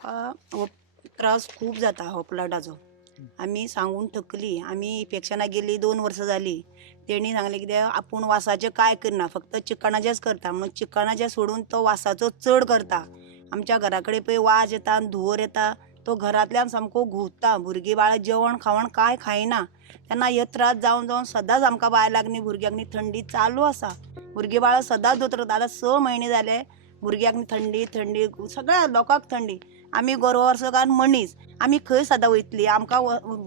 आमकां त्रास खूप जाता हो फ्लडाचो. आमी सांगून थकली. आमी इफेक्शनाक गेली 2 वर्सां जाली. तेणी सांगलें कित्याक आपूण वासाचें कांय करना, फक्त चिकनाचेंच करता म्हणून चिकनाचें सोडून तो वासाचो चड करता. आमच्या घरा कडेन पळय वाज येता आनी धुंवर येता, तो घरांतल्यान सामको घुंवता. भुरगीं बाळां जेवण खावण कांय खायना. तेन्ना हे त्रास जावन जावन सदांच आमकां बायलांक न्ही भुरग्यांक न्ही थंडी चालू आसा. भुरगीं बाळां सदांच दोतोर आतां 6 म्हयने जाले भुरग्यांक थंडी थंडी सगळ्या लोकांक थंडी. आमी गोरवांसकार मनीस, आमी खंय सदां वयतलीं? आमकां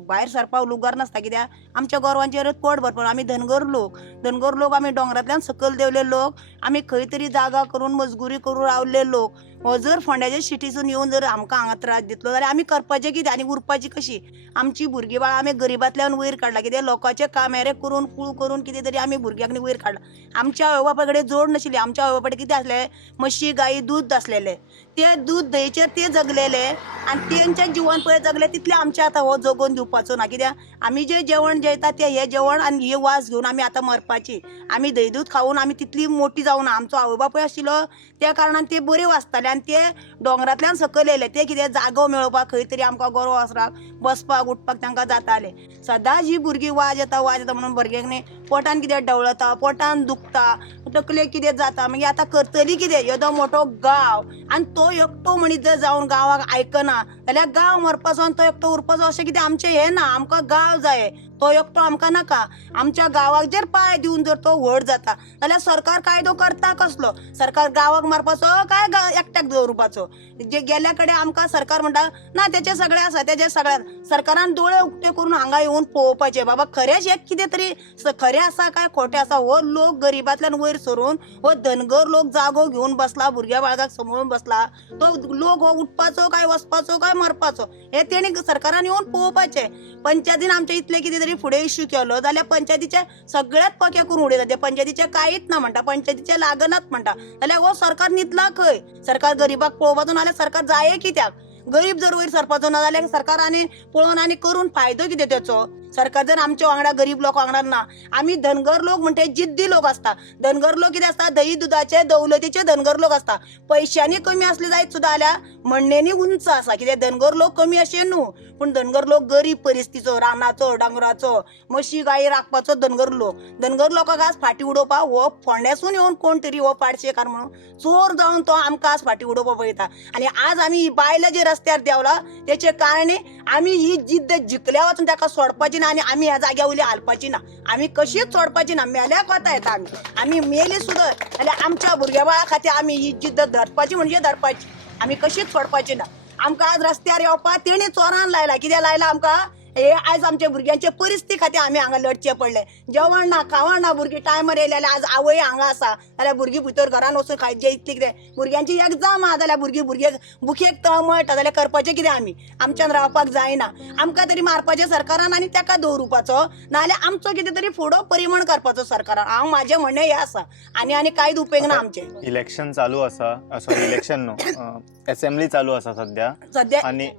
भायर सरपाक लुगार नासता कित्याक आमच्या गोरवांचेरच पोट भरपूर. आमी धनगर लोक आमी दोंगरांतल्यान सकयल देंवले लोक. आमी खंय तरी जागा करून मजगुरी करून रावले लोक. हो जर फोंड्याच्या सिटीसून येवन जर आमकां हांगा त्रास दितलो जाल्यार आमी करपाचें कितें आनी उरपाचीं कशीं? आमचीं भुरगीं बाळां आमी गरिबांतल्यान वयर काडला कित्याक लोकांचे कामेरे करून कूळ करून कितें तरी आमी भुरग्यांक न्ही वयर काडला. आमच्या आवय बापाय कडेन जोड नाशिल्ली. आमच्या आवय बापाय कितें आसलें? म्हशी गायी दूद आसलेलें. ते दूद दयेचेर ते जगलेले आनी तेंचें जिवन पळय जगलें तितलें आमचें आतां हो जगोवन दिवपाचो ना. कित्याक आमी जें जेवण जेयता तें हें जेवण आनी हे वास घेवन आमी आतां मरपाचीं. आमी दही दूद खावून आमी तितलीं मोटीं जावना. आमचो आवय बापूय आशिल्लो त्या कारणान ते बरे वाचताले आनी ते दोंगरांतल्यान सकयल येयले. ते कितें जागो मेळोवपाक खंय तरी आमकां गोरवांसराक बसपाक उठपाक तांकां जातालें. सदांच ही भुरगीं वाज येता म्हणून भुरग्यांक न्ही पोटान कितें ढवळता, पोटान दुखता, तकलेक कितें जाता. मागीर आतां करतली कितें? येदो मोठो गांव आनी तो एकटो मनीस जर जावन गांवाक आयकना जाल्यार गांव मरपाचो आनी तो एकटो उरपाचो अशें कितें आमचें हें ना. आमकां गांव जाय, तो एकटो आमकां नाका. आमच्या गांवाक जर पांय दिवन जर तो व्हड जाता जाल्यार सरकार कायदो करता कसलो? सरकार गांवाक मारपाचो काय एकट्याक दवरपाचो? जे गेल्या कडेन आमकां सरकार म्हणटा ना तेचे सगळें आसा, तेचे सगळ्यां सरकारान दोळे उक्ते करून हांगा येवन पळोवपाचें बाबा खरेंच एक कितें तरी खरें आसा काय खोटें आसा. हो लोक गरिबांतल्यान वयर सरून हो धनगर लोक जागो घेवन बसला, भुरग्या बाळगाक सांबाळून बसला. तो लोक हो उठपाचो काय वचपाचो काय मरपाचो हें तेणी सरकारान येवन पळोवपाचें. पंचायतीन आमच्या इतलें कितें तरी फुडें इश्यू केलो जाल्यार पंचायतीचे सगळ्यात पक्के करून उडयता. ते पंचायतीचे कांयच ना म्हणटा, पंचायतीचे लागनात म्हणटा. जाल्यार हो सरकार न्हिदला खंय? सरकार गरिबाक पळोवपाचो नाल्यार सरकार जाये कित्याक? गरीब जर वयर सरपाचो ना जाल्यार सरकारांनी पळोवन आनी करून फायदो कितें तेचो? सरकार जर आमच्या वांगडा गरीब लोक वांगडा ना. आमी धनगर लोक म्हणटा जिद्दी लोक आसता. धनगर लोक कितें आसता? दही दुदाचे दौलतीचे धनगर लोक आसता. पयशांनी कमी असले जायत सुद्दां जाल्यार म्हणणेनी उंच आसा. कित्याक धनगर लोक कमी अशें न्हू, पूण धनगर लोक गरीब परिस्थितीचो, रानाचो, डांगराचो, म्हशी गायी राखपाचो धनगर लोक. धनगर लोकांक आज फाटीं उडोवपाक हो फोंड्यासून येवन कोण तरी हो पाडशेकार म्हणून चोर जावन तो आमकां आज फाटीं उडोवपाक पळयता. आनी आज आमी ही बायलां जे रस्त्यार देवला तेचे कारणे आमी ही जिद्द जिखल्या वचून ताका सोडपाची ना आनी आमी ह्या जाग्या वयली हालपाची ना. आमी कशीच सोडपाची ना. मेल्याक वता येता आमी मेली सुद्दां जाल्यार आमच्या भुरग्या बाळा खातीर आमी ही जिद्द धरपाची म्हणजे धरपाची. आमी कशीच सोडपाची ना. आमकां आज रस्त्यार येवपाक तेणी चोरान लायला. कित्याक लायला आमकां? हे आयज आमच्या भुरग्यांचे परिस्थिती खातीर आमी हांगा लढचे पडले. जेवण ना, खावण ना, भुरगीं टायमार येयले जाल्यार आज आवय हांगा आसा जाल्यार भुरगीं भितर घरान वचून खायचे इतली कितें? भुरग्यांची एग्जाम आहा जाल्यार भुरगे बुकेक तळमळटा जाल्यार करपाचें कितें आमी? आमच्यान रावपाक जायना. आमकां तरी मारपाचें सरकारान आनी ताका दवरुपाचो नाल्यार आमचो कितें तरी फुडो परिमण करपाचो सरकारान. हांव म्हाजें म्हणणें हें आसा आनी कांयच उपेग ना आमचें. इलेक्शन चालू आसा, सॉरी इलेक्शन न्हू, असेंब्ली चालू आसा सध्या आनी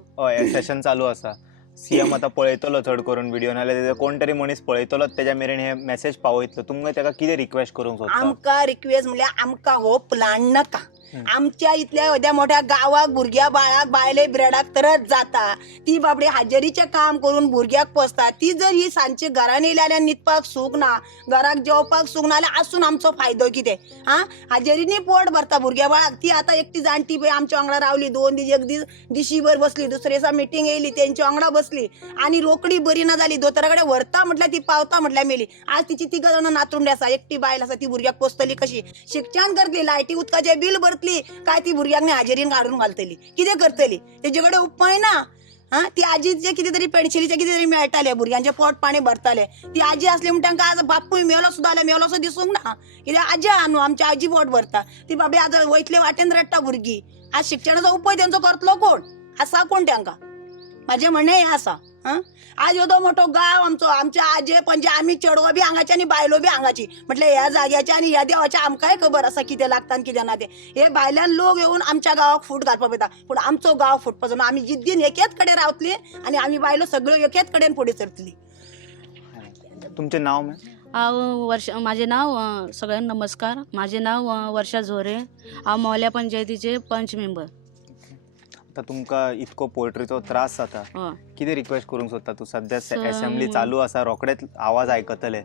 सेशन चालू आसा. सीएम आतां पळयतलो चड करून व्हिडिओ नाल्यार कोण तरी मनीस पळयतलो तेज्या मेरेन हे मेसेज पावयतलो. तुमकां ताका कितें रिक्वेस्ट करूंक सोदता? आमकां रिक्वेस्ट म्हणल्यार आमकां हो प्लान नाका. आमच्या इतल्या व्हड्या मोठ्या गांवाक भुरग्या बाळाक बायले ब्रेडाक तरच जाता. ती बाबडी हाजेरीचें काम करून भुरग्याक पोसता. ती जर ही सांजची घरान येयली जाल्यार न्हिदपाक सूख ना, घराक जेवपाक सूख ना जाल्यार आसून आमचो फायदो कितें? हाजेरीनी पोट भरता भुरग्या बाळाक. ती आतां एकटी जाणटी पळय आमच्या वांगडा रावली 2 दीस, एक दीस दिशीभर बसली, दुसरे दिसा मिटींग येयली तेंच्या वांगडा बसली आनी रोखडी बरी ना जाली. दोतोरा कडेन व्हरता म्हटल्यार ती पावता म्हटल्यार मेली. आज तिची 3 जाणां नातरुंडी आसा, एकटी बायल आसा. ती भुरग्याक पोसतली कशी? शिक्षण करतली, लायटी उदकाचें बिल भरतली काय ती भुरग्यांक हाजेरीन काडून घालतली? कितें करतली? तेजे कडेन उपाय ना. ती आजीचे कितें तरी पेन्शनीचे कितें तरी मेळटाले, भुरग्यांचे पोट पाणी भरताले. ती आजी असली म्हणटा तांकां आज बापूय मेलो सुद्दां जाल्यार मेलो असो दिसूंक ना. कित्याक आजी आहा न्हू, आमची आजी पोट भरता. ती बाबडी आज वयतले वाटेन रडटा भुरगीं. आज शिक्षणाचो उपाय तेंचो करतलो कोण? आसा कोण तांकां? म्हाजें म्हणणें हें आसा. आज येदो मोठो गांव आमचो, आमच्या आजे पणजे आमी चेडवो बी हांगाची आनी बायलो बी हांगाची म्हटल्यार ह्या जाग्याचे आनी ह्या देवाचें आमकांय खबर आसा कितें लागता आनी कितें ना तें. हे भायल्यान लोक येवन आमच्या गांवाक फूट घालपाक पळयता पूण आमचो गांव फुटपाचो ना. आमी जिद्दीन एकेच कडेन रावतली आनी आमी बायलो सगळ्यो एकेच कडेन फुडें सरतली. तुमचें नांव मॅम? माझे नाव सगळ्यांना नमस्कार. माझे नाव वर्षा झोरे. हांव मोल्या पंचायतीचे पंच मेंबर. तर तुमका इतको पोल्ट्रीचो त्रास जाता हय. किती रिक्वेस्ट करूंक सोदता तू सध्या सर, असेंब्ली चालू असा रोखडेच आवाज आयकतले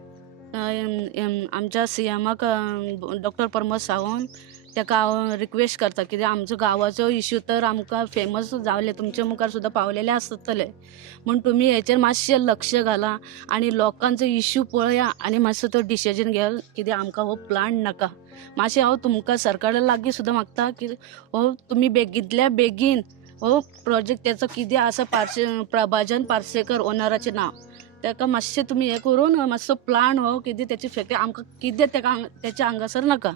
आमच्या सीएमाक डॉक्टर प्रमोद सावंत ताका हांव रिक्वेस्ट करता कित्याक आमचो गांवाचो इश्यू तर आमकां फेमस जावले तुमच्या मुखार सुद्दां पावलेले आसतले म्हूण तुमी हेचेर मातशें लक्ष घाला आनी लोकांचो इश्यू पळया आनी मातसो तो डिसिजन घ्या कित्याक आमकां हो प्लांट नाका. मातशें हांव तुमकां सरकारा लागीं सुद्दां मागता की हो तुमी बेगींतल्या बेगीन हो प्रोजेक्ट त्याचं कितें आसा प्रभाजन पार्सेकर ओनराचें नांव ताका मातशें तुमी हें करून मातसो प्लान हो कितें त्याची फॅक्टरी आमकां कितें त्याच्या हांगासर नाका.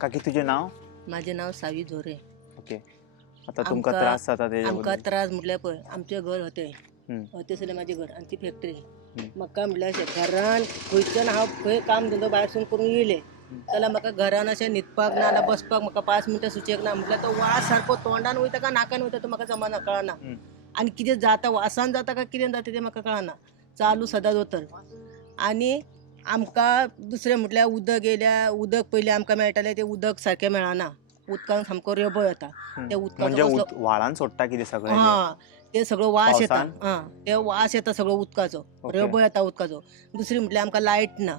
काकी तुजें नाव? माझे नाव सावी झोरे. ओके. आता तुमकां त्रास जाता आमकां तेच्या त्रास म्हटल्यार पळय आमचें घर होते जाल्यार म्हाजें घर आनी ती फॅक्टरी म्हाका म्हटल्यार अशें घरान खंयच्यान हांव खंय काम धंदो भायरसून करून येयलें जाल्यार म्हाका घरान अशें न्हिदपाक ना बसपाक म्हाका 5 मिनटां सुचेग ना म्हटल्यार तो वास सारको तोंडान वयता काय नाकान वयता तो म्हाका जमाना कळना आनी कितें जाता वासान जाता काय कितें जाता तें म्हाका कळना चालू सदांच दोतोर. आनी आमकां दुसरें म्हटल्यार उदक येयल्या उदक पयलीं आमकां मेळटालें तें उदक सारकें मेळना उदकान सामको रेबो येता त्या म्हणजे उदकाचो व्हाळान सोडटा कितें सगळें ते सगळो वास येता पावसान? ते वास येता सगळो उदकाचो ओके. रेबो येता उदकाचो. दुसरी म्हटल्यार आमकां लायट ना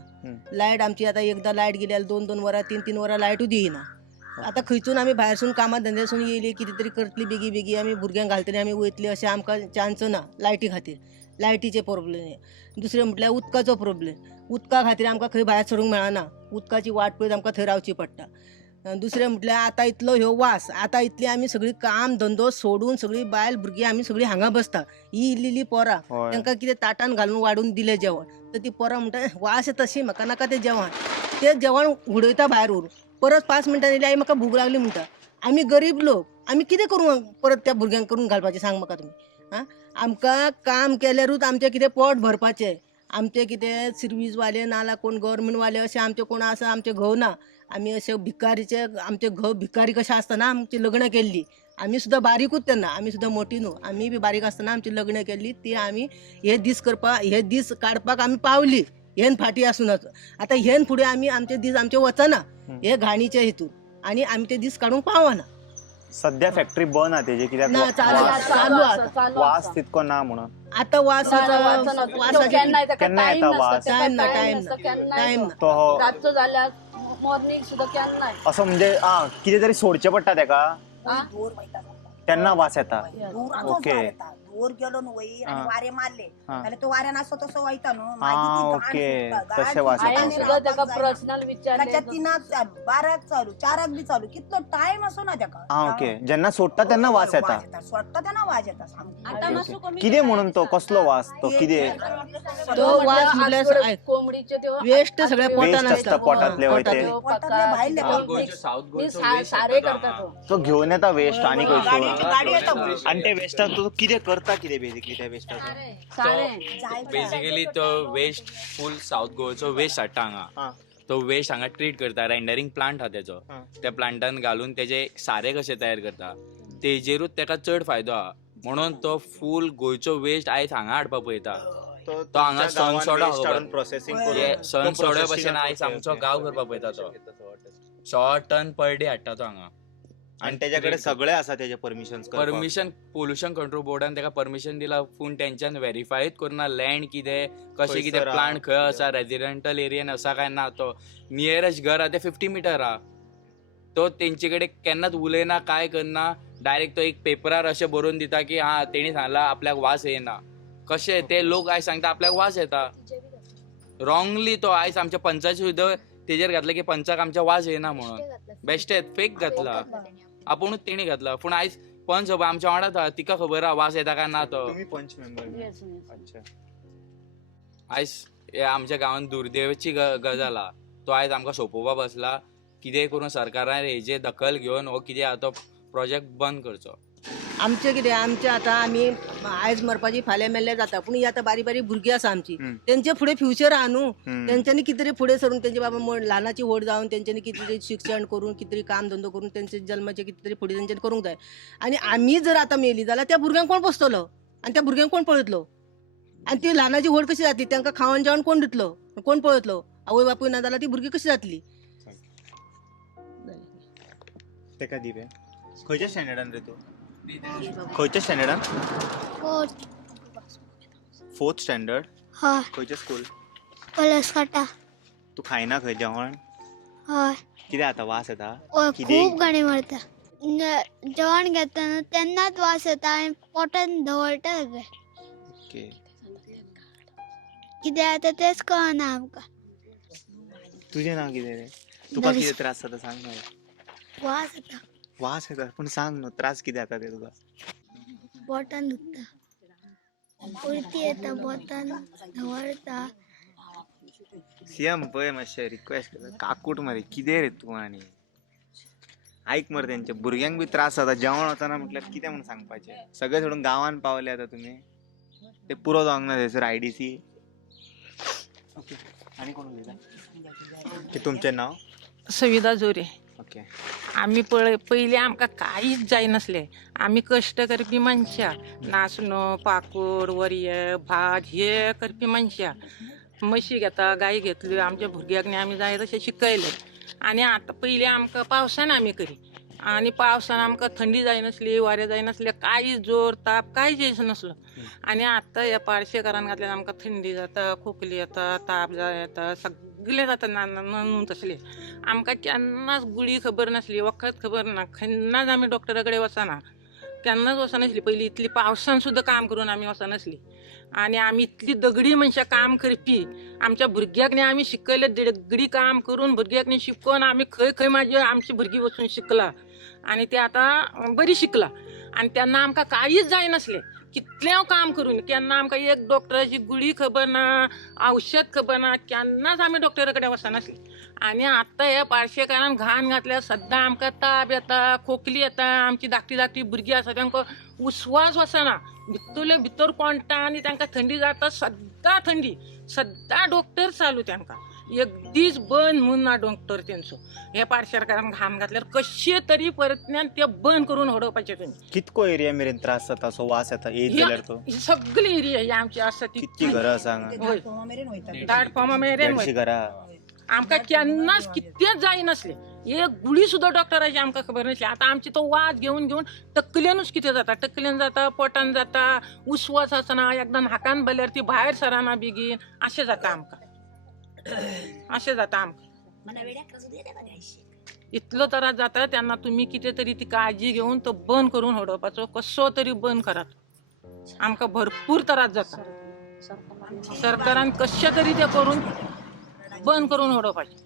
लायट आमची आतां एकदां लायट गेली जाल्यार 2-2 वरां 3-3 वरां लायटूच दिना. आतां खंयसून आमी भायरसून कामा धंद्यासून येयली कितें तरी करतली बेगी आमी भुरग्यांक घालतली आमी वयतली अशें आमकां चान्स ना लायटी खातीर लायटीचे प्रॉब्लेम. दुसरें म्हटल्यार उदकाचो प्रॉब्लेम उदका खातीर आमकां खंय भायर सरूंक मेळना उदकाची वाट पळयत आमकां थंय रावची पडटा. दुसरें म्हटल्यार आतां इतलो ह्यो वास आतां इतली आमी सगळी काम धंदो सोडून सगळी बायल भुरगीं आमी सगळीं हांगा बसता ही इल्ली पोरां तांकां कितें ताटान घालून वाडून दिलें जेवण तर ती पोरां म्हणटा वास येता तशी म्हाका नाका तें जेवण उडयता भायर व्हरून परत 5 मिनटां येयली आई म्हाका भूक लागली म्हणटा. आमी गरीब लोक आमी कितें करूं परत त्या भुरग्यांक करून घालपाचें सांग म्हाका तुमी. आमकां काम केल्यारूच आमचें कितें पोट भरपाचें आमचें कितें सर्वीसवाले नाल्यार कोण गव्हर्मेंटवाले अशें आमचें कोण आसा आमचें घोव ना आमी अशें भिकारीचे आमचे घोव भिकारी कशें आसतना आमची लग्न केल्ली आमी सुद्दां बारीकूच तेन्ना आमी सुद्दां मोठी न्हू आमी बी बारीक आसतना आमची लग्न केल्ली ती आमी हे दीस काडपाक आमी पावली हेन फाटी आसूनच. आतां हेन फुडें आमी आमचे दीस आमचे वचना हे घाणीचे हितून आनी आमी ते दीस काडूंक पावना. सध्या फॅक्टरी बंद आहा तेजे कित्याक ना चालू आसा वास तितको ना म्हणून. आतां वासाचे केन्ना येता वास? टायम ना तो हो रातचो जाल्यार मॉर्निंग सुद्दां केन्ना असं म्हणजे कितें तरी सोडचें पडटा तेका तेन्ना वास येता. ओके. दूर गेलो न्हू वयर आणि वारे मारले हा. जाल्यार तो वाऱ्यान असो तसो वयता न्हू ओके. तशें वास येता. हांवें सुद्दां ताका पर्सनल विचारलें 3 12 चालू 4 बी चालू कितलो टाइम असो ना तेका ओके. जेन्ना सोडटा तेन्ना वास येता. सोडटा तेन्ना वाज येता सामको. आता मातसो कमी कितें म्हणून तो कसलो वास तो कितें तो वास म्हटल्यार कोंबडीचे त्यो वेस्ट सगळ्या पोटान वेस्ट असता आसता पोटातले वयते त्यो पोटातले भायले ते सारे करता तो तो घेवन येता वेस्ट आणि खंयसून गाडी येता म्हणून. आणि ते वेस्टाक तो कितें करता कितें बेसिकली त्या वेस्टाचो सारे बेसिकली तो वेस्ट फूल साऊथ गोवाचो वेस्ट हाडटा हांगा तो वेस्ट हांगा ट्रीट करता रेंडरिंग प्लांट हा तेजो त्या प्लांटान घालून तेजे सारे कशे तयार करता तेजेरूच तेका चड फायदो हा म्हणून तो फूल गोंयचो वेस्ट आयज हांगा हाडपाक पळयता. तो हांगा सनसोडा प्रोसेसिंग सनसोड्या भशेन आयज आमचो गांव करपाक पळयता तो 100 टन पर डे हाडटा तो हांगा. आणि त्याच्याकडे सगळे आसा तेजे परमिशन पोल्युशन कंट्रोल बोर्डान तेका परमिशन दिला पूण तेंच्यान व्हेरीफायच करना लँड कितें कशें कितें खंयसर प्लांट खंय आसा रेजिडेंटल एरियन आसा काय ना तो नियरेस्ट घर आहा ते 50 मिटर आहा तो तेंचे कडेन केन्नाच उलयना काय करना डायरेक्ट तो एक पेपरार अशें बरोवन दिता की तेणी सांगला आपल्याक वास येना कशें ते लोक आयज सांगता आपल्याक वास येता रॉंगली तो आयज आमच्या पंचायत सुद्दां तेजेर घातला की पंचाक आमच्या वास येना म्हणून बेश्टे फेक घातला आपुणूच तेणी घातला पूण आयज पंच आमच्या वांगडाच आहा तिका खबर आहा वास येता काय ना तो पंच मेंबर. आयज आमच्या गांवांत दुर्दैवाची गजाल आहा तो आयज आमकां सोंपोवपा बसला कितेंय करून सरकारान हेजे दखल घेवन हो कितें आहा तो प्रोजेक्ट बंद करचो. आमचें कितें आमचें आतां आमी आयज मरपाची फाल्यां मेल्लें जाता पूण ही आतां बारीक बारीक भुरगीं आसा आमची तेंचे फुडें फ्युचर आहा न्हू तेंच्यांनी कितें तरी फुडें सरून तेंचे बाबा ल्हानाची व्हड जावन तेंच्यांनी कितें तरी शिक्षण करून कितें तरी काम धंदो करून तेंचे जल्माचे कितें तरी फुडें तेंच्यांनी करूंक जाय आनी आमी जर आतां मेली जाल्यार त्या भुरग्यांक कोण पोसतलो आनी त्या भुरग्यांक कोण पळयतलो आनी ती ल्हानाची व्हड कशी जातली तांकां खावण जेवण कोण दितलो कोण पळयतलो आवय बापूय ना जाल्यार ती भुरगीं कशी जातली. तेका दिवे खंयच्या स्टँडर्डान रे तू? खंयच्या स्टँडर्डान? Fourth standard? हय खंयच्या स्कूल? कलस काटा तू खायना खंय जेवण? हय कितें आता वास येता? हय किदें? खूब गाणी मारता जेवण घेतना तेन्नाच वास येता आनी पोटान धवळटा सगळें ओके. कितें जाता तेच कळना आमकां तुजें नांव कितें रे? तुका दर्श. कितें त्रास जाता सांग मरे. वास येता वास येता पूण सांग न्हू त्रास कितें जाता ते तुका? पोटान दुखता उलटी येता पोटान धवळता सीएम पळय मातशें रिक्वेस्ट करता काकूट मरे कितें रे तूं आनी आयक मरे तेंच्या भुरग्यांक बी त्रास जाता जेवण वचना म्हटल्यार कितें म्हणून सांगपाचें सगळें सोडून गांवांत पावले आतां तुमी ते पुरो जावंक ना थंयसर IDC. ओके आनी कोण उलयता? तुमचें नांव? सविता जोरे. ओके. आम्ही पहिले आमकां काहीच जायनासलें. आमी कश्ट करपी मनशां. नाचणो पाकोड वरये भात हे करपी मनशां. म्हशी घेता गाय घेतल्यो आमच्या भुरग्याक आमी जाय तशें शिकयलें. आनी आतां पयलीं आमकां पावसान आमी करी आनी पावसान आमकां थंडी जायनासली वारें जायनासलें कांयच जोर ताप कांयच येयचो नासलो. आनी आतां ह्या पाडशेकारान घातल्यार आमकां थंडी जाता खोकली येता ताप येता सगळें जाता न्हू तसलें. आमकां केन्नाच गुळी खबर नासली वखद खबर ना केन्नाच आमी डॉक्टरा कडेन वचना केन्नाच वचनासली. पयलीं इतली पावसान सुद्दां काम करून आमी वचनासली. आनी आमी इतली दगडी मनशां काम करपी आमच्या भुरग्याक आमी शिकयलें दगडी काम करून भुरग्याक शिकोवन आमी खंय खंय म्हाजे आमची भुरगीं वचून शिकला आनी ते आतां बरी शिकला. आनी तेन्ना आमकां कांयच जायनासलें कितलें हांव काम करून केन्ना आमकां एक डॉक्टराची गुळी खबर ना औषध खबर ना केन्नाच आमी डॉक्टरा कडेन वचनासली. आनी आतां ह्या पाडशेकारान घाण घातल्यार सद्दां आमकां ताप येता खोकली येता. आमची धाकटी धाकटी भुरगीं आसा तांकां उस्वास वचना भितरले भितर कोणटा आनी तांकां थंडी जाता सद्दां थंडी सद्दां डॉक्टर चालू तांकां एक दीस बंद म्हूण ना डॉक्टर तेंचो. हे पाडशेकारान घाण घातल्यार कशे तरी परतल्यान ते बंद करून उडोवपाचें तुमी. कितको एरिया मेरेन त्रास जाता असो वास येता येत जाल्यार तो? ही सगळी एरिया ही आमची आसा ती कितकी घरां आसा हांगा? दाट फार्मा मेरेन 150 घरां. आमकां केन्नाच कितेंच जायनासलें. एक गुळी सुद्दां डॉक्टराची आमकां खबर नासली. आतां आमची तो वास घेवन घेवन तकलेनूच कितें जाता तकलेन जाता पोटान जाता उस्वास आसना एकदां नाकान भरल्यार ती भायर सरना बेगीन अशें जाता आमकां अशें जाता आमकां. इतलो त्रास जाता तेन्ना तुमी कितें तरी ती काळजी घेवन तो बंद करून उडोवपाचो कसो तरी बंद करात. आमकां भरपूर त्रास जाता. सरकारान कशें तरी ते करून बंद करून उडोवपाचें.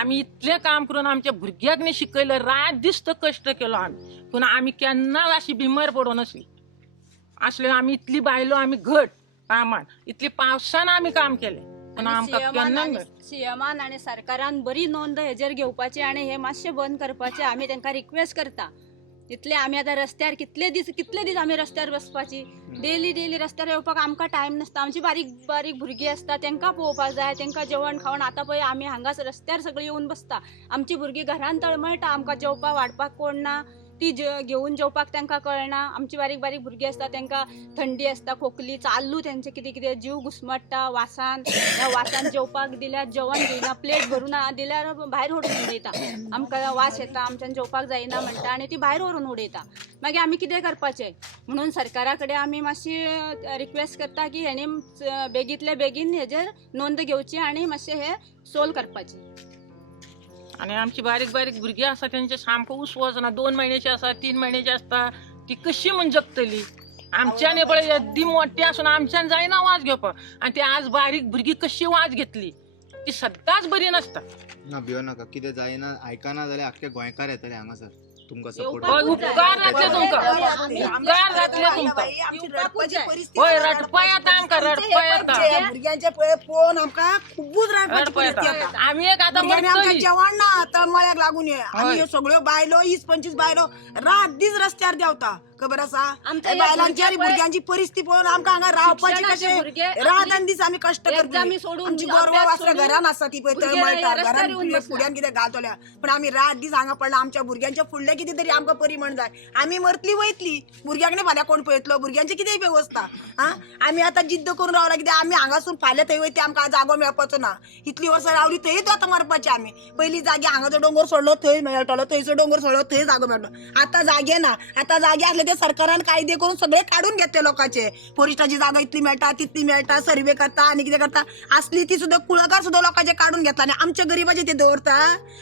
आमी इतलें काम करून आमच्या भुरग्याक शिकयलें रात दीस तो कश्ट केलो आमी पूण आमी केन्नाच अशी बिमार पडो नासली आसल्यो. आमी इतली बायलो आमी घट कामान इतली पावसान आमी काम केलें पूण आमकां केन्ना सीएमान आनी सरकारान बरी नोंद हेजेर घेवपाची आनी हे मातशें बंद करपाचें आमी तांकां रिक्वेस्ट करता. इतले आमी आतां रस्त्यार कितले दीस आमी रस्त्यार बसपाची डेली रस्त्यार येवपाक आमकां टायम नासता. आमची बारीक बारीक भुरगीं आसता तांकां पळोवपाक जाय तांकां जेवण खावण. आतां पळय आमी हांगाच रस्त्यार सगळीं येवन बसता आमची भुरगीं घरान तळमळटा आमकां जेवपाक वाडपाक कोण ना ती घेवन जेवपाक तांकां कळना. आमची बारीक बारीक भुरगीं आसता तांकां थंडी आसता खोकली चालू तेंचे कितें कितें जीव घुस्मट्टा वासान. ह्या वासान जेवपाक दिल्यार जेवण घेयना प्लेट भरून दिल्यार भायर व्हरून उडयता. आमकां वास येता आमच्यान जेवपाक जायना म्हणटा आनी ती भायर व्हरून उडयता. मागीर आमी कितें करपाचें म्हणून सरकारा कडेन आमी मातशी रिक्वेस्ट करता की हेणी बेगींतले बेगीन हेजेर नोंद घेवची आनी मातशें हें सोल्व करपाचें. आनी आमची बारीक बारीक भुरगीं आसा तेंचे सामको उस्वास ना 2 महिन्याची आसा 3 महिन्याची आसता ती कशी म्हूण जगतली. आमच्यान पळय येद्दी मोठी आसून आमच्यान जायना वास घेवपाक आनी ती आज बारीक भुरगीं कशी वास घेतली ती सद्दांच बरी नासता. ना भियो नाका कितें जायना आयकना जाल्यार आख्खे गोंयकार येतले हांगासर तुमकां सपोर्ट. उपकार जातले तुमकां उपकार जातले तुमकां. होय रडपा येता आमकां रडपा येता भुरग्यांचे पळय पळोवन आमकां खूबच रडपा येता. आमी एक आतां आमकां म्हणटली जेवण ना तळमळ्याक लागून आमी ह्यो सगळ्यो बायलो 20-25 बायलो रात दीस रस्त्यार देंवता खबर आसा. बायलांची आनी भुरग्यांची परिस्थिती पळोवन आमकां हांगा रावपाची कशें रात आनी दीस आमी कश्ट करता. आमची गोरवां वासरां घरान आसता ती पळय तळमळटा घरान फुड्यान कितें घालतल्या पण आमी रात दीस हांगा पडला आमच्या भुरग्यांचे फुडले कितीतरी आमकां परिमाण जाय. आमी मरतली वयतली, भुरग्यांक न्ही फाल्यां कोण पळयतलो, भुरग्यांची कितें व्यवस्था. आमी आतां जिद्द करून रावला कित्याक आमी हांगासून फाल्यां थंय वयता आमकां जागो मेळपाचो ना. इतली वर्सां रावली थंयच आतां मरपाचें आमी. पयलीं जागे हांगाचो डोंगर सोडलो थंय मेळटलो, थंयचो डोंगर सोडलो थंय जागो मेळटलो. आतां जागे ना. आतां जागे आसले ते सरकारान कायदे करून सगळे काडून घेतले लोकांचे. फॉरेस्टाची जागा इतली मेळटा तितली मेळटा, सर्वे करता आनी कितें करता. असली ती सुद्दां कुळागर सुद्दां लोकांचे काडून घेतला आनी आमच्या गरीबाचे ते दवरता.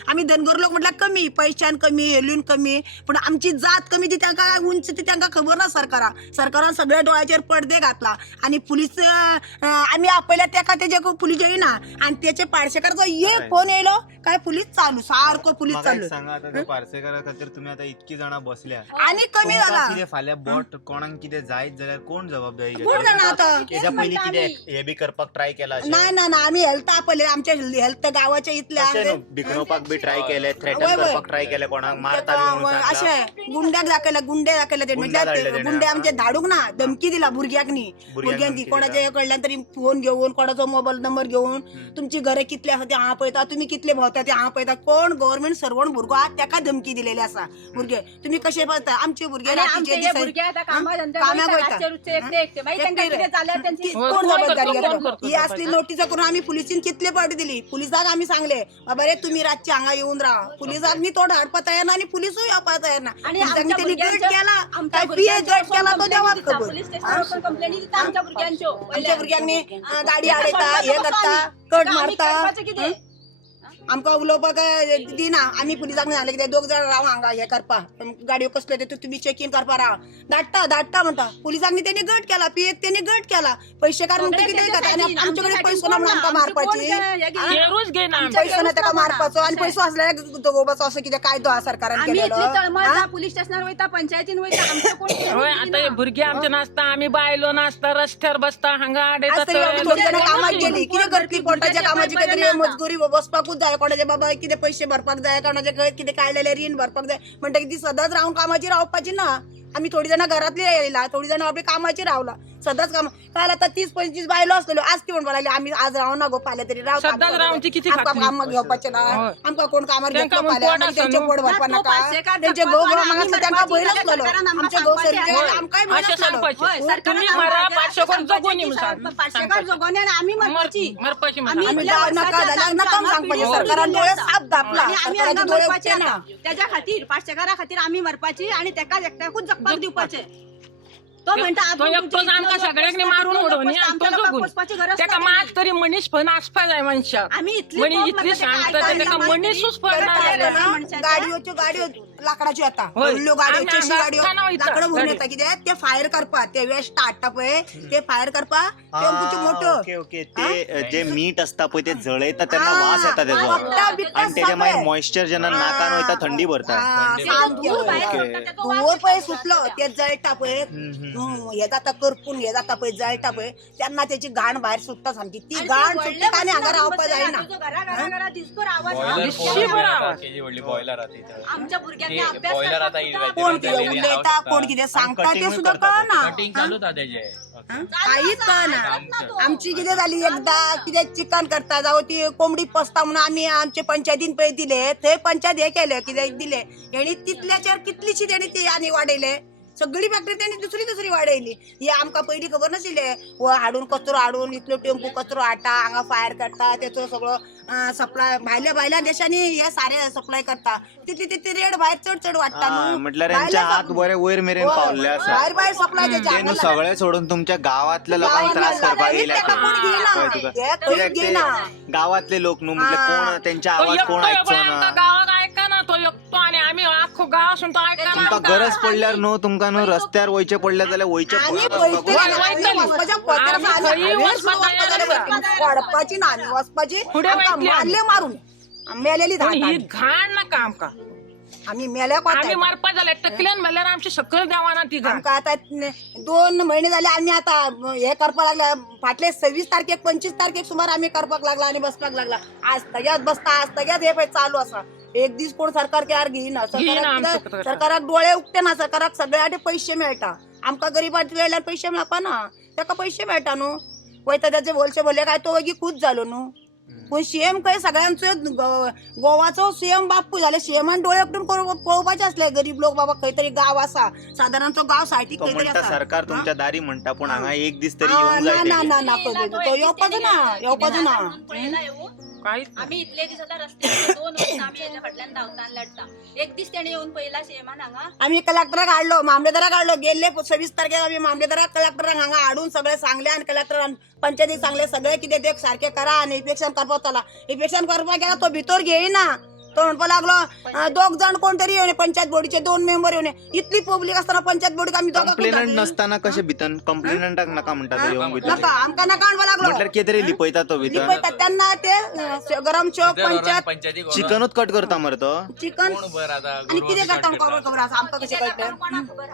आमी धनगर लोक म्हटल्यार कमी, पयशान कमी, हेल्यून कमी, पूण आमची जात कमी ती तांकां उंच ती तांकां खबर ना. सरकारान सगळ्या डोळ्याचेर पडदे घातला आनी पुलीस आमी आपयल्या तेका तेजे पुलीस येयना आनी तेचे पाडशेकाराचो एक फोन येयलो काय पुलीस चालू, सारको पुलीस म्हाका एक चालू. सांगा आता त्या पार्सेकारा खातीर तुम्ही आता इतकी जाणां बसल्या, आनी कमी तुमकां जाला. कितें फाल्यां बोट कोणाक कितें जायत जाल्यार कोण जबाबदारी कोण घेता? जाणा आतां. हेच्या पयलीं कितें हे बी करपाक ट्राय केला अशें? ना ना ना आमी हेल्थ आपयले आमच्या हेल्थ गांवाचे इतले अशें न्हू, बिकरोवपाक बी ट्राय केले, थ्रेटन वय, वय. करपाक ट्राय केले, कोणाक मारता बी म्हणून सांगला. अशें गुंड्याक दाखयला, गुंडे दाखयले ते गुंडा धाडले म्हणजे तेणे, गुंडे आमचे धाडूंक ना, धमकी दिला भुरग्याक न्ही. भुरग्यांक धमकी कोणाचे कडल्यान तरी फोन घेऊन, कोणाचो मोबाईल नंबर घेऊन, तुमची घरे कितले आसा ते हांव पळयता, तुम्ही कितले भोंवता ते हांव पळयता. कोण गव्हर्नमेंट सर्वंट भुरगो आहा तेका धमकी दिलेली आसा. भुरगे तुम्ही कशे पळयता आमचे भुरगे रातीचे कामाक वयता. कोण जबाबदारी घेता? ही असली नोटीस करून आम्ही पुलिसीन कितले पावटी दिली. पुलिसाक आम्ही सांगले बाबा रे तुम्ही रातचे हांगा येऊन राहा. पुलिसाक नी तो धाडपा तयार ना आणि पुलिसूय येवपाक तयार ना. पुलिसांनी त्यांनी गट केला, काय पीए गट केला तो देवाक खबर. आमच्या भुरग्यांनी गाडी आडयता, हे करता, कट मारता, आमकां उलोवपाक दिना. आमी पुलिसांक सांगलें कितें दोग जाण राव हांगा हे करपा, गाडयो कसल्यो ते तुम्ही चेकीन करपा राव. धाडटा म्हणटा. पुलिसांनी तेणी गट केला, पीएक तेणी गट केला. पैसेकार म्हणटा कितें करता आनी आमचे कडेन पयसो ना म्हणून आमकां मारपाची. केरूच घेना पैसो ना ताका मारपाचो आनी पैसो आसल्यार दोगोवपाचो असो कितें कायदो आहा सरकारान केलेलो. पोलीस स्टेशनार वयता, पंचायतीन वयता, आमचे कोण होय. आता हे भुरगे आमचे नाचता, आम्ही बायलो नाचता, रस्त्यावर बसता, हांगा आज तरी आमी थोडी जाणां कामाक गेली, कितें करतली पोटाच्या कामाची काहीतरी मजगुरी बसपाकूच जाय. कोणाचे बाबा कितें पैसे भरपाक जाय, कोणाचे कितें काडलेले रीण भरपाक जाय म्हणटा ती सदांच रावन कामाची रावपाची ना. आमी थोडी जाणां घरातली येयला, थोडी जाणां आपली कामाची रावला. सदांच काम काल आता 30-25 बायलो असलेलो, आज ती म्हणपा लागली आमी आज रावना गो, फाल्यां तरी रावता. सदांच रावची किती आमकां खात्री? कामाक घेवपाचें ना, होय. आमकां कोण कामार तांकां घेतलो मग फाल्यां पोट आनी आसा तेंचे न्हू. पोट भरपा नाका. तेंचे घोव मागता तांकां भंय नासलेलो. आमचे घोव सर्वे आमकांय भंय अशें नासलेलो. सांगपाचें. तुम्ही मरा, पाडशेकर जगोनी म्हणून पाचशेकार जगोनी आणि आम्ही मरपाची. मरपाची आम्ही आमी इतल्या जाव नाका वर्षाच्या जाल्यार नका आमच्या सांगपाचें. पिढीवर सरकारान डोळे साप धापला. आणि आम्ही हांगा सरकाराचे डोळे मरपाचे उगटे ना. आता. त्याच्या खातीर पाचशेकारा खातीर आम्ही मरपाची आणि तेका एकट्याकूच जगपाक दिवपाचे. तो म्हणता तो एकटोच आमकां सगळ्यांनी मारून उडोवनी आणि तो जगून तेका मात तरी मनीस पण आसपा जाय मनशा. आम्ही इतली मनीस पोट इतली मारता सांगता काय तेका काय मनीसूच तर पडना काय जाल्यार. ना, गाडयोच्यो लाकडाच्यो येता, होय. व्हडल्यो गाडयो, आमी चेशी हांगा गाडयो कानां वयता, लाकडां भरून गाडी. येता. कित्याक ते फायर करपा, ते वेस्ट हाडटा पळय ते फायर करपा टेम्पूच्यो मोठ्यो. Okay okay. ते जे मीठ असता पळय ते जळयता तेन्ना वास येता तेजो वखदां बिखदां आणि तेजे मागीर सगळें. मॉइश्चर जेन्ना नाकान वयता थंडी भरता. धुंवर पळय सुटलो ते जळटा पळय, हे जाता करपून हे जाता पळय जळटा पळय तेन्ना त्याची घाण भायर सुट्टा सामकी. ती घाण सुट्टा आनी हांगा रावपा जायना. बॉयलर आमच्या भुरग्यांनी बॉयलर अभ्यास आता कोण कितें उलयता, कोण कितें सांगता ते सुद्दां कळना. कटिंग चालू था तेजे. काहीच कळना. आमची कितें जाली एकदा कितें चिकन करता जावं ती कोंबडी पोसता म्हणून आमी आमचे पंचायतीन पळय दिले, थंय पंचायत हे केले कितें दिले, हेणी तितल्याचेर कितलीशी तेणी ती आनी वाडयले. सगळी फॅक्टरी त्यांनी दुसरी वाडयली. हे आमकां पयलीं खबर नाशिल्ले. व हाडून कचरो हाडून इतलो टेम्पो कचरो हाडटा, हांगा फायर करता, तेचो सगळो सप्लाय भायल्या देशांनी हे सारे सप्लाय करता. तितली रेट भायर चड वाडटा न्हू. म्हटल्यार यांच्या हात बरे वयर मेरेन पावल्ले आसा. भायर सप्लाय ते न्हू सगळे सोडून तुमच्या गावातल्या लोकांक त्रास करपाक येयल्या ते. कळ्ळें तुका? गावातले लोक न्हू म्हटल्यार कोण त्यांचे आवाज कोण आयकचो ना. गावात ऐकना तो एकटो आणि आम्ही आख्खो गाव असून तो ऐकना. तुमकां गरज पडल्यार न्हू तुमकां न्हू रस्त्यार वयचे पडल्यार जाल्यार वयचे वाडपाची ना आमी वचपाची फुडें वयतली आमी. मारले मारून मेलेली पण ही धाडटा घाण नाका आमकां. आमी मेल्या आम्ही मारपा जाल्यार टकल्यान मेल्यार आमची सकल देवाना ती घाण. आमकां आतां 2 महिने जाले आमी आतां हे करपाक लागल्या. फाटले 26 तारखेक 25 तारखेक सुमार आमी करपाक लागला आनी बसपाक लागला. आज तग्यात बसता, आज तग्यात हे पळय चालू आसा. एक दीस कोण सरकार केआर घेयना. सरकाराक डोळे उगटे ना. सरकाराक सगळ्या पैसे मेळटा. आमकां गरीबांक वेळेर पैसे मेळपा ना. ताका पैसे मेळटा न्हू. वयता त्याचे बोलचे बोलले काय तो वगी खूच जालो न्हू. पण सीएम काही सगळ्यांचं गोवाचो सीएम बापू झाले सीएमान डोळे उपटून पळोवपाचे असले गरीब लोक बाबा खंयतरी गाव असा साधारण तो गाव सायटीक तो खंयतरी म्हणता असा सरकार तुमच्या दारी म्हणता पण हांगा एक दीस तरी ना येऊन ना जायते. ना ना तो येवपाचो ना काहीच आम्ही इथले दिस आता रस्त्यावर 2 वर्ष आम्ही याच्या फाटल्यान धावता आणि लढता. एक दीस त्याने येऊन पहिला सीएमान हांगा आम्ही कलेक्टराक हाडलो मामलेदाराक हाडलो गेल्ले 26 तारखेक आम्ही मामलेदाराक कलेक्टराक हांगा हाडून सगळे सांगले आणि कलेक्टरान पंचायतीक सांगले सगळे कितें ते सारखे करा आणि इफेक्शन करपाक चला इफेक्शन करपाक गेला तो भितर घेयना तो म्हणपा लागलो 2 जण कोण तरी येवने पंचायत बोर्डीचे 2 मेंबर येवने इतली पब्लिक असताना पंचायत बोर्डीक आम्ही कंप्लेनंट नसताना कशे भितन कंप्लेनंटाक नका म्हणता तो येऊन भितर नका आमकां नका म्हणपा लागलो म्हटल्यार कितें तरी लिपयता तो भितर लिपयतात त्यांना ते गरम चौक पंचायत पंचायती चिकनूच कट करता मरे तो चिकन कोण बरं आता आणि कितें करता खबर आसा आमकां कशें कळटलें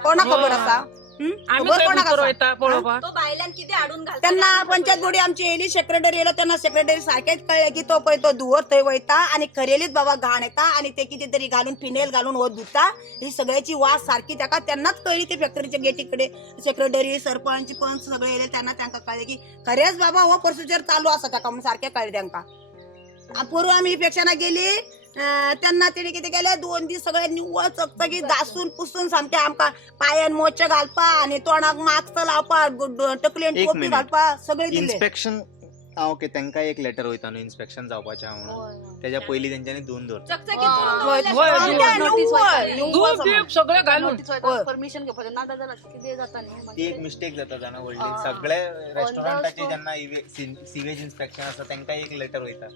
कोणाक खबर आसा आम्ही खबर थंय कोणाक भितर आसा वयता पळोवपाक. तो बायलांन किती हाडून घालता त्यांना पंचायत बोर्डी आमची येयली सेक्रेटरी येयलो त्यांना सेक्रेटरी सारखेच कळले की तो पळय तो धुवर थंय वयता आणि खरेलीच बाबा घाण येता आणि ते किती तरी घालून फिनेल घालून हो धुता ही सगळ्याची वास सारखी ताका तेन्नाच कळली ते फॅक्टरीच्या गेटीकडे सेक्रेटरी सरपंच पंच सगळे येयले तेन्ना तांकां कळले की खरेंच बाबा हो प्रोसिजर चालू आसा ताका म्हणून सारखें कळलें तांकां पूर्व आमी इफेक्शनाक गेली त्यांना तेणी कितें केलें 2 दीस सगळे निव्वळ चकचकीत घासून पुसून सामकें आमकां पायान मोचे घालपा आणि तोंडाक मास्क लावपा तकलेन एक टोपी मिनिट. घालपा सगळे दिले इन्स्पेक्शन ओके तांकां एक लेटर वयता न्हू इन्स्पेक्शन जावपाचें आहा म्हणून त्याच्या पयलीं तेंच्यांनी धुवन दवरता सगळे घालून परमिशन घेवपाचें ना जाल्यार कितें जाता न्ही ती एक मिस्टेक जाता जाणा व्हडली सगळे रेस्टॉरंटाचे जेन्ना सिवेज इन्स्पेक्शन आसा तांकां एक लेटर वयता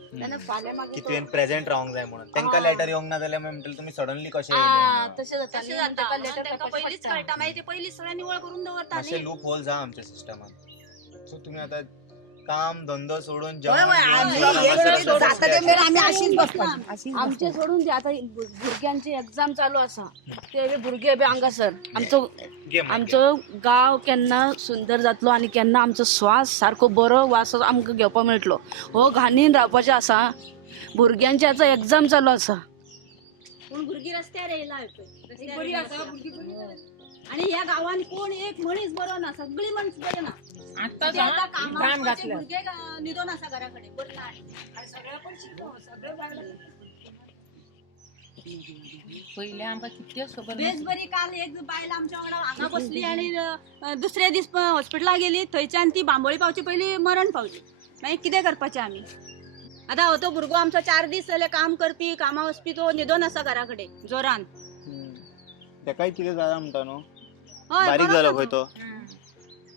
फाल्यां की मागीर तुवें प्रेझेंट रावंक जाय म्हणून तांकां लेटर येवंक ना जाल्यार म्हणटले तुमी सडनली कशें येयले तशें जाता न्ही ताका लेटर त्यांना पहिलीच कळटा मागीर ते पहिलीच सगळ्या निवळ करून दवरता मातशे लूप होल्स आहा आमच्या सिस्टमात सो तुमी आतां काम धंदो सोडून होय, जेवण होय, आम्ही जेवण एक कामासाठी वेळेस सोडून जाता ते मेरेन आम्ही अशीच बसपाची, अशीच आमचे बसपाची. सोडून दे आता भुरग्यांची एक्झाम चालू आसा ते बी भुरगे बी हांगासर आमचो गांव केन्ना सुंदर जातलो आनी केन्ना आमचो श्वास सारको बरो वास आमकां घेवपाक मेळटलो हो घाणीन रावपाचें आसा भुरग्यांची आतां एक्झाम चालू आसा पूण भुरगीं रस्त्यार येयला आणि ह्या गावान कोण एक मनीस बरो ना सगळी मनीस बरो ना आता जे आता घाण कामाचे घातल्या भुरगे निदोन आसा घराकडे बरं नाही आणि सगळे पण शिकलो सगळे बायला पहिले आमकां कितले खबर बेस बरी काल एक बायल आमच्या वांगडा हांगा बसली आणि दुसरे दीस हॉस्पिटलाक गेली थंयच्यान ती बांबोळी पावची पयली मरण पावली मागीर कितें करपाचें आमी आतां हो तो भुरगो आमचो 4 दीस जाले काम करपी कामा वचपी तो निदोन आसा घरा कडेन जोरान तेकाय कितें जाला म्हणटा न्हू हय बारीक बरो जालो ना खंय तो. तो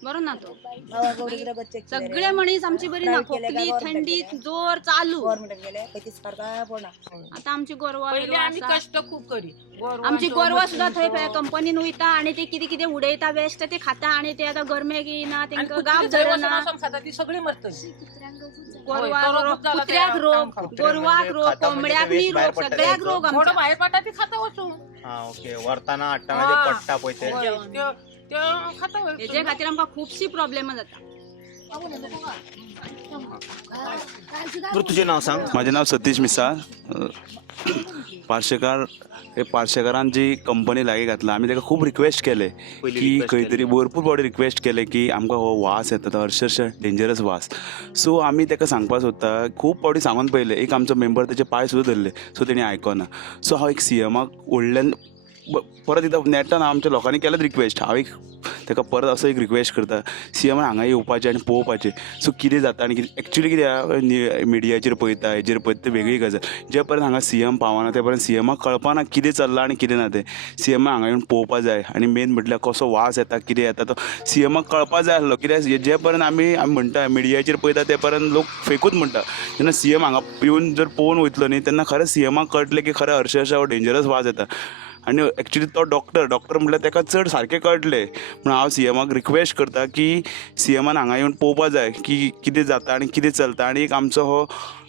बरो ना तो गावा गौरीकडे बच्चे केले. सगळे मनीस आमची बरी ना Private केले खोकली का government थंडी केले? जोर चालू गव्हर्नमेंट गेले खंयची सरकार पडना आता आमची गोरवां पहिले बिरवां आम्ही आसा. कष्ट खूप करी आमची गोरवां सुद्धा थंय कंपनीन वयता आणि ते कितें कितें उडयता वेस्ट ते खाता आणि ते आता गरमेक येना तेंका गाप धरना खाता ती सगळी मरतली गोरवां होय, तो रोग, रोग झाला कुत्र्याक ते रोग काम खाऊ. गोरवाक रोग खाता म्हणजे कोंबड्याक ते नी waste बाहेर रोग पडटा सगळ्याक तेंचो. रोग थोडं आमच्या बाहेर पडटा ती खाता वचून हा ओके वरताना हाडटाना जे पडटा पळय ते त्यो खाता वचून. हेजे खातीर आमकां खुबशी प्रॉब्लेम जाता बरं तुजें नांव सांग माझे नाव सतीश मिसाळ पार्शेकार हे पार्शेकारान जी कंपनी लागीं घातला आमी ताका खूब रिक्वेस्ट केले पयलीं की request खंय तरी केली. भरपूर फावटी रिक्वेस्ट केले की आमकां हो वास येता तो अक्षरशः डेंजरस वास सो आमी ताका सांगपाक सोदता खूब फावटी सांगून पयले एक आमचो मेंबर तेचे पांय सुद्दां धरले सो तेणी आयकना सो हांव एक CMाक व्हडल्यान परत एकदां नेटान आमच्या लोकांनी केलेच रिक्वेस्ट हांव एक ताका परत असो एक रिक्वेस्ट करता CMान हांगा येवपाचें आनी पळोवपाचें सो कितें जाता आनी कितें एक्चुली कितें मिडियाचेर पळयता हेजेर पळयता तें वेगळी गजाल जे पर्यंत हांगा CM पावना ते पर्यंत CMाक कळपाना कितें चल्लां आनी कितें ना तें CM हांगा येवन पळोवपाक जाय आनी मेन म्हटल्यार कसो वास येता कितें येता तो CMाक कळपाक जाय आसलो कित्याक जे पर्यंत आमी म्हणटा मिडियाचेर पळयता ते पर्यंत लोक फेकूच म्हणटा जेन्ना CM हांगा येवन जर पळोवन वयतलो न्ही तेन्ना खरेंच CMाक कळटलें की खरें अक्षरशः हो डेंजरस वास येता आनी एक्चुली तो डॉक्टर म्हटल्यार ताका चड सारकें कळटलें म्हण हांव CMाक रिक्वेस्ट करता की CMान हांगा येवन पळोवपाक जाय की कितें जाता आनी कितें चलता आनी एक आमचो हो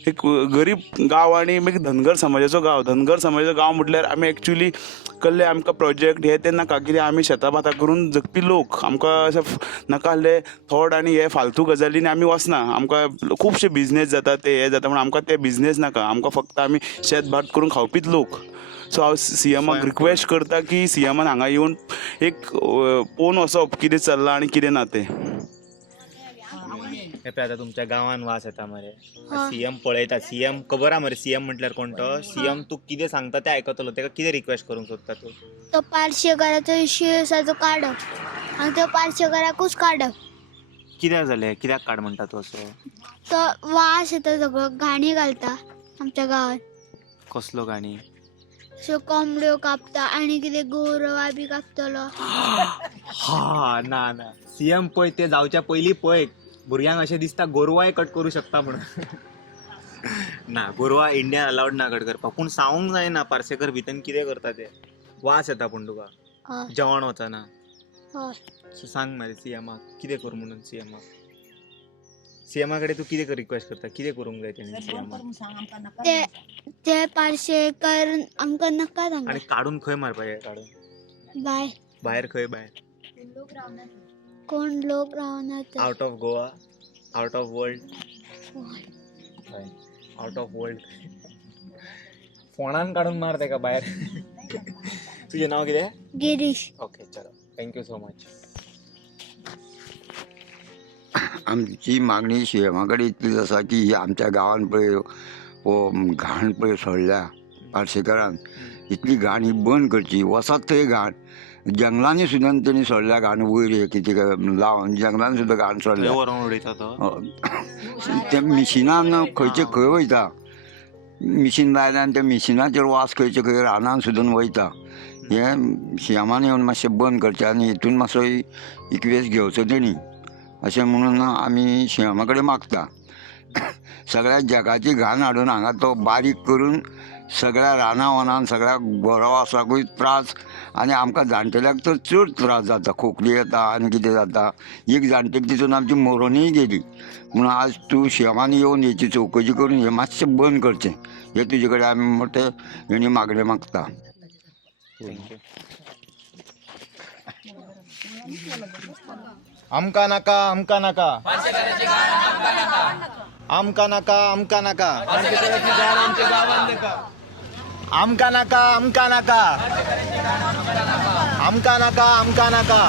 एक गरीब गांव आनी मागीर धनगर समाजाचो गांव म्हटल्यार आमी एक्चुली कसले आमकां प्रोजेक्ट हे ते नाका कितें आमी शेतां भातां करून जगपी लोक आमकां अशें नाका आसले थॉट आनी हे फालतू गजालींनी आमी वचना आमकां खुबशे बिजनेस जाता ते हे जाता म्हण आमकां ते बिजनेस नाका आमकां फक्त आमी शेत भात करून खावपीच लोक सो हांव CMाक रिक्वेस्ट करता की CMान हांगा येवन एक पळोवन वचप कितें चल्लां आनी कितें ना तें हे पळय आता तुमच्या गावान वास येता मरे हा. सीएम पळयता सीएम खबर हा मरे सीएम म्हटल्यार कोणतो सीएम तू कितें सांगता ते आयकतलो तेका कितें रिक्वेस्ट करूंक सोदता तू तो पार्श्वकाराचो इश्यू आसा तो काडप आनी तो पार्श्वकाराकूच काडप. कित्याक जालें कित्याक काड म्हणटा तू असो तो वास येता सगळो घाणी घालता आमच्या गावात. कसलो गाणी सो कोंबड्यो कापता आनी कितें गोरवां बी कापतलो. हा ना ना सीएम पळय ते जावच्या पयलीं पळय भुरग्यांक अशें दिसता गोरवाय कट करू शकता म्हणून ना गोरवा इंडियान अलाउड ना कट करपाक पूण सांगूंक जायना पार्सेकर भितन कितें करता ते वास येता पूण तुका हय जेवण वचना हय. सो सांग मरे सीएमाक कितें कर म्हणून सीएमा कडेन तू कितें रिक्वेस्ट करता कितें करूंक जाय तेणें सीएमाक ते ते पार्श्वकार आमकां नाका आनी सांगता. काडून खंय मारपाक काडून बाय भायर खंय भायर कोण लोक रावनात. Out of Goa out of world out of world फोणान काढून मार तेका भायर तुझें नाव कितें गिरीश. ओके चलो थँक्यू सो मच आमची मागणी सीएमा कडेन इतलीच आसा की ही आमच्या गांवान पळय हो घाण पळय सोडल्या पार्सेकरान इतली घाण ही बंद करची वसात थंय घाण जंगलांनी सुद्दां तेणी सोडल्या घाण वयर हे कितें लावन जंगलान सुद्दां घाण सोडल्या व्हरोन उडयता तो त्या मिशिनान खंयचे खंय वयता मिशीन लायल्यान त्या मिशिनाचेर वास खंयचे खंय रानान सुद्दां वयता हे सीएमान येवन मातशें बंद करचें आनी हितून मातसो इक्वेस घेवचो तेणी अशें म्हणून आमी सीएमा कडेन मागता. सगळ्या जगाची घाण हाडून हांगा तो बारीक करून सगळ्या रानावनान सगळ्या गोरवांसाकूय त्रास आनी आमकां जाणटेल्याक तर चड त्रास जाता खोकली येता आनी कितें जाता एक जाणटेक तितून आमची मरोनूय गेली म्हणून आज तूं सीएमान येवन हेची चवकशी करून हें मातशें बंद करचें हें तुजे कडेन आमी मोठे हेणी मागणें मागता. थँक्यू आमकां नाका आमकां नाका आमकां नाका आमकां नाका आमकां नाका आमकां नाका आमकां नाका आमकां नाका